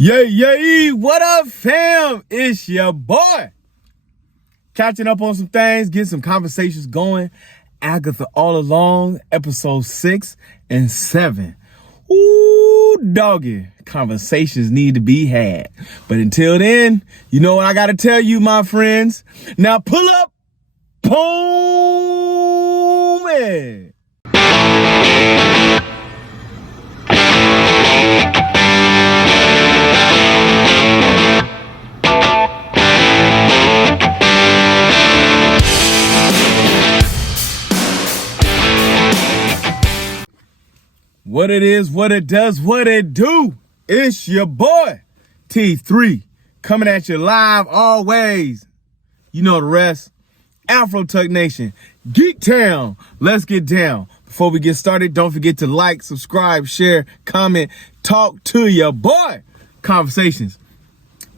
Yay, what up, fam? It's your boy. Catching up on some things, getting some conversations going. Agatha All Along, episode 6 and 7. Ooh, doggy. Conversations need to be had. But until then, you know what I gotta tell you, my friends. Now pull up, boom, man. What it is, what it does, what it do. It's your boy, T3, coming at you live always. You know the rest. Afro Tuck Nation, Geek Town. Let's get down. Before we get started, don't forget to like, subscribe, share, comment, talk to your boy. Conversations.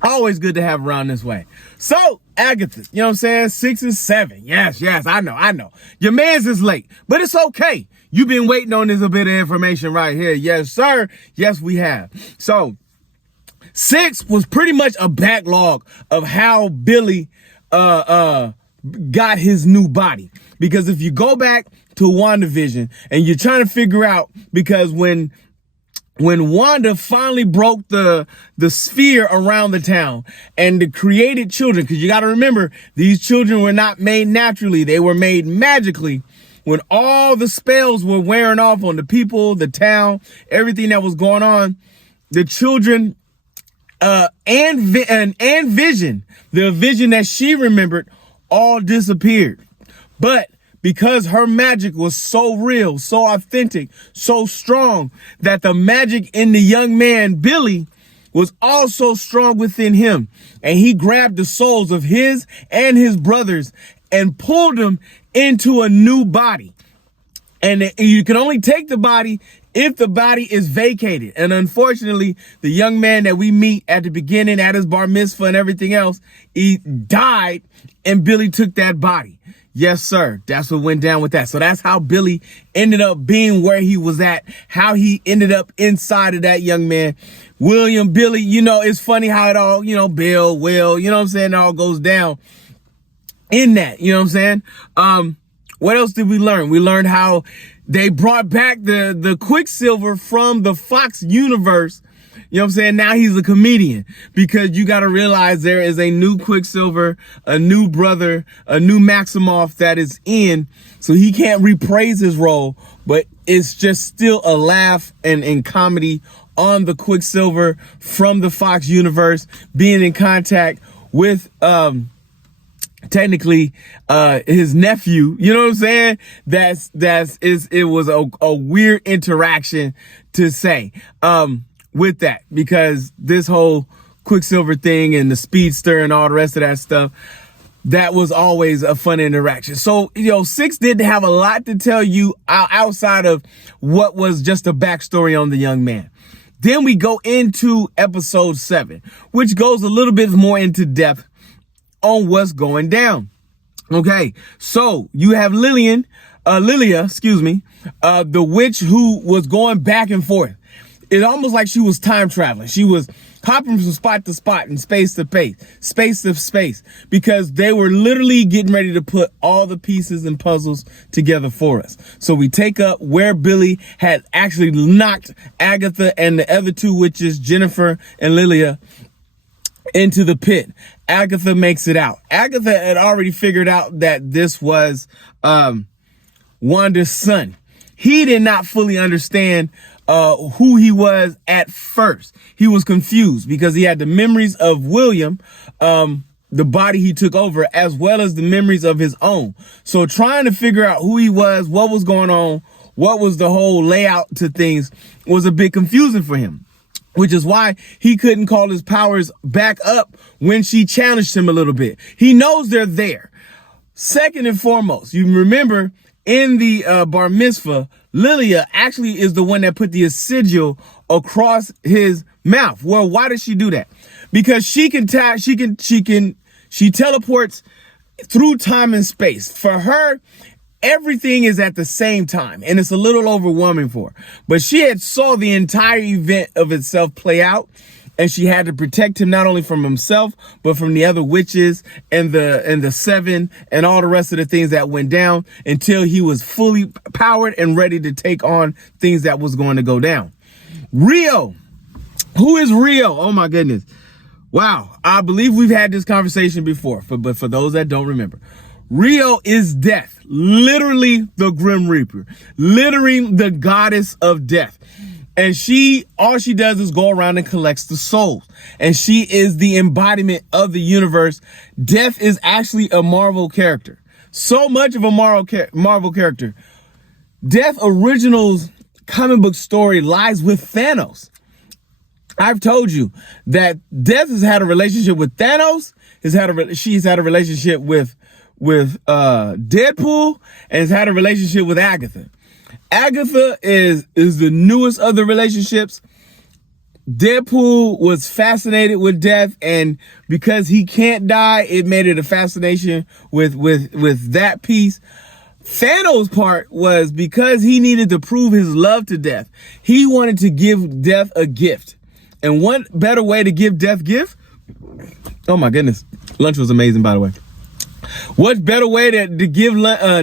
Always good to have around this way. So, Agatha, you know what I'm saying? 6 and 7. Yes, I know. Your man's is late, but it's okay. You've been waiting on this a bit of information right here. Yes, sir. Yes, we have. So, 6 was pretty much a backlog of how Billy got his new body. Because if you go back to WandaVision and you're trying to figure out, because when Wanda finally broke the sphere around the town and the created children, because you got to remember, these children were not made naturally. They were made magically. When all the spells were wearing off on the people, the town, everything that was going on, the children and Vision, the Vision that she remembered, all disappeared. But because her magic was so real, so authentic, so strong, that the magic in the young man, Billy, was also strong within him. And he grabbed the souls of his and his brothers and pulled them into a new body. And you can only take the body if the body is vacated. And unfortunately, the young man that we meet at the beginning at his bar mitzvah and everything else, he died and Billy took that body. Yes, sir. That's what went down with that. So that's how Billy ended up being where he was at, how he ended up inside of that young man. William, Billy, you know, it's funny how it all, you know, Bill, Will, you know what I'm saying, it all goes down in that, you know what I'm saying? What else did we learn? We learned how they brought back the Quicksilver from the Fox universe. You know what I'm saying? Now he's a comedian, because you got to realize there is a new Quicksilver, a new brother, a new Maximoff that is in. So he can't reprise his role, but it's just still a laugh and comedy on the Quicksilver from the Fox universe being in contact with, technically his nephew, you know what I'm saying? It was a weird interaction to say with that, because this whole Quicksilver thing and the speedster and all the rest of that stuff, that was always a fun interaction. So, you know, 6 didn't have a lot to tell you outside of what was just a backstory on the young man. Then we go into episode 7, which goes a little bit more into depth on what's going down. Okay, so you have Lilia, the witch who was going back and forth. It's almost like she was time traveling. She was hopping from spot to spot and space to space, because they were literally getting ready to put all the pieces and puzzles together for us. So we take up where Billy had actually knocked Agatha and the other two witches, Jennifer and Lilia, into the pit. Agatha makes it out. Agatha had already figured out that this was Wanda's son. He did not fully understand who he was at first. He was confused because he had the memories of William, the body he took over, as well as the memories of his own. So trying to figure out who he was, what was going on, what was the whole layout to things, was a bit confusing for him. Which is why he couldn't call his powers back up when she challenged him a little bit. He knows they're there. Second and foremost, you remember in the bar mitzvah, Lilia actually is the one that put the sigil across his mouth. Well, why does she do that? Because she teleports through time and space. For her, everything is at the same time, and it's a little overwhelming for her. But she had saw the entire event of itself play out, and she had to protect him not only from himself, but from the other witches and the seven and all the rest of the things that went down until he was fully powered and ready to take on things that was going to go down. Rio. Who is Rio? Oh my goodness. Wow. I believe we've had this conversation before, but for those that don't remember, Rio is death, literally the Grim Reaper, literally the goddess of death. And all she does is go around and collects the souls. And she is the embodiment of the universe. Death is actually a Marvel character. So much of a Marvel character. Death Originals comic book story lies with Thanos. I've told you that Death has had a relationship with Thanos. She's had a relationship with Deadpool, and has had a relationship with Agatha. Agatha is the newest of the relationships. Deadpool was fascinated with death, and because he can't die, it made it a fascination with that piece. Thanos' part was because he needed to prove his love to death. He wanted to give death a gift. And what better way to give death gift? Oh my goodness. Lunch was amazing, by the way. What better way to give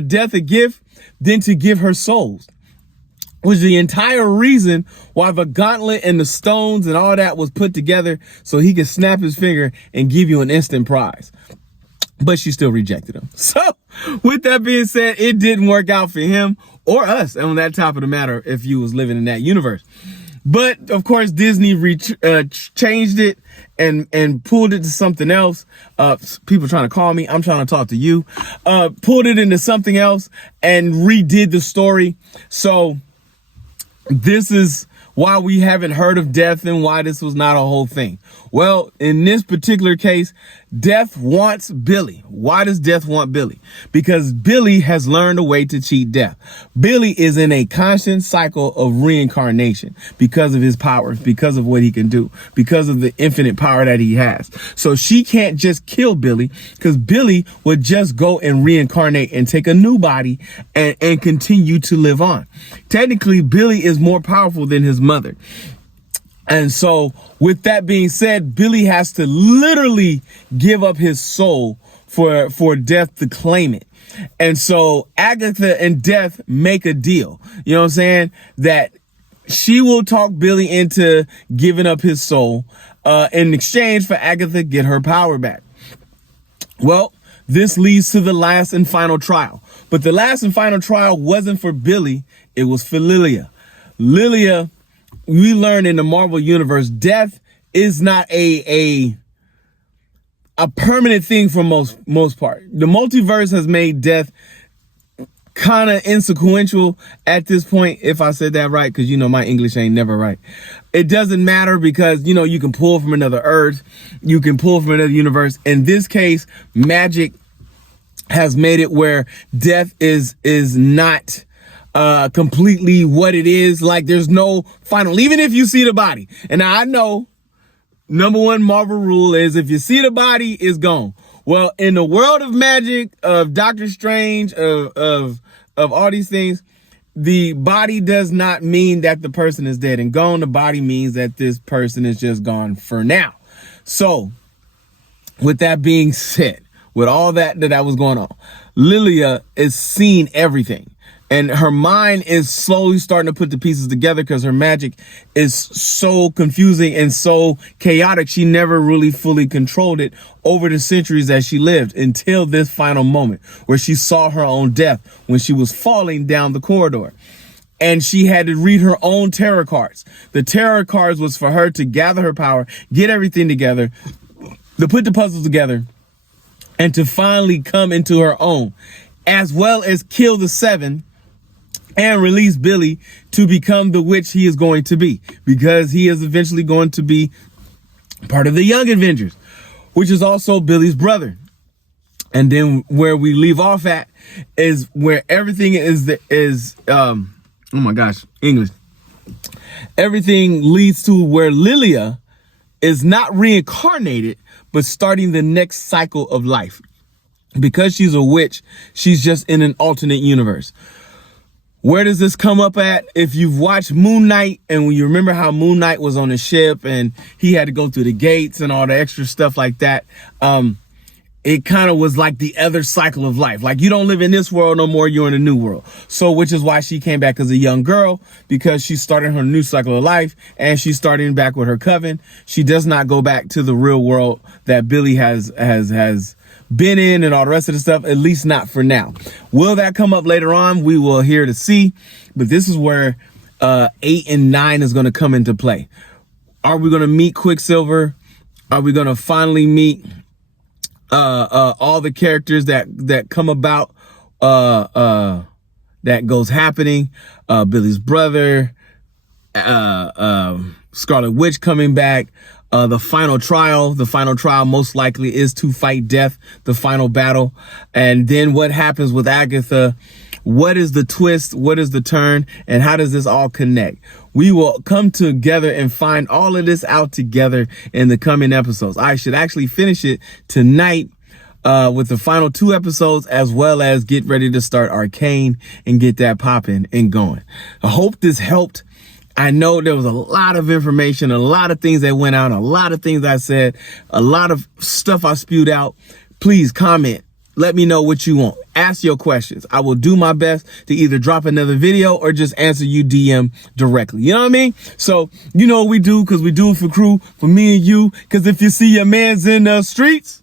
death a gift than to give her souls? Was the entire reason why the gauntlet and the stones and all that was put together, so he could snap his finger and give you an instant prize. But she still rejected him. So with that being said, it didn't work out for him or us on that top of the matter if you was living in that universe. But of course, Disney changed it and pulled it to something else. People trying to call me. I'm trying to talk to you. Pulled it into something else and redid the story. So this is why we haven't heard of Death and why this was not a whole thing. Well, in this particular case, Death wants Billy. Why does Death want Billy? Because Billy has learned a way to cheat Death. Billy is in a constant cycle of reincarnation because of his powers, because of what he can do, because of the infinite power that he has. So she can't just kill Billy, because Billy would just go and reincarnate and take a new body and continue to live on. Technically, Billy is more powerful than his mother. And so with that being said, Billy has to literally give up his soul for Death to claim it. And so Agatha and Death make a deal. You know what I'm saying? That she will talk Billy into giving up his soul in exchange for Agatha get her power back. Well, this leads to the last and final trial. But the last and final trial wasn't for Billy. It was for Lilia. Lilia, we learned in the Marvel universe, death is not a permanent thing for most part. The multiverse has made death kind of inconsequential at this point, if I said that right, because my English ain't never right. It doesn't matter because you can pull from another earth, you can pull from another universe. In this case, magic has made it where death is not completely what it is. Like, there's no final, even if you see the body. And I know number one Marvel rule is if you see the body, it's gone. Well, in the world of magic, of Doctor Strange, of all these things, the body does not mean that the person is dead and gone. The body means that this person is just gone for now. So with that being said, with all that was going on, Lilia is seeing everything. And her mind is slowly starting to put the pieces together because her magic is so confusing and so chaotic. She never really fully controlled it over the centuries that she lived until this final moment where she saw her own death when she was falling down the corridor. And she had to read her own tarot cards. The tarot cards was for her to gather her power, get everything together, to put the puzzles together, and to finally come into her own, as well as kill the seven and release Billy to become the witch he is going to be, because he is eventually going to be part of the Young Avengers, which is also Billy's brother. And then where we leave off at is where everything is oh my gosh, English. Everything leads to where Lilia is not reincarnated, but starting the next cycle of life. Because she's a witch, she's just in an alternate universe. Where does this come up at? If you've watched Moon Knight, and you remember how Moon Knight was on the ship and he had to go through the gates and all the extra stuff like that, it kind of was like the other cycle of life. Like, you don't live in this world no more, you're in a new world. So, which is why she came back as a young girl, because she's starting her new cycle of life, and she's starting back with her coven. She does not go back to the real world that Billy has been in and all the rest of the stuff, at least not for now. Will that come up later on? We will hear to see. But this is where 8 and 9 is going to come into play. Are we going to meet Quicksilver? Are we going to finally meet all the characters that come about, that goes happening? Billy's brother, Scarlet Witch coming back. The final trial most likely is to fight death, the final battle. And then what happens with Agatha? What is the twist? What is the turn? And how does this all connect? We will come together and find all of this out together in the coming episodes. I should actually finish it tonight with the final 2 episodes, as well as get ready to start Arcane and get that popping and going. I hope this helped. I know there was a lot of information, a lot of things that went out, a lot of things I said, a lot of stuff I spewed out. Please comment. Let me know what you want. Ask your questions. I will do my best to either drop another video or just answer you DM directly. You know what I mean? So, you know what we do, because we do it for crew, for me and you. Because if you see your mans in the streets,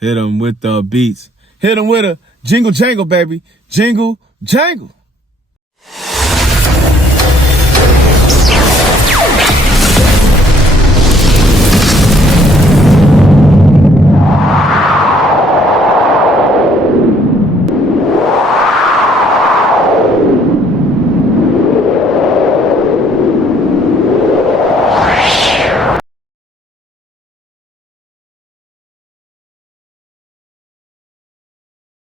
hit them with the beats. Hit them with a jingle jangle, baby. Jingle jangle.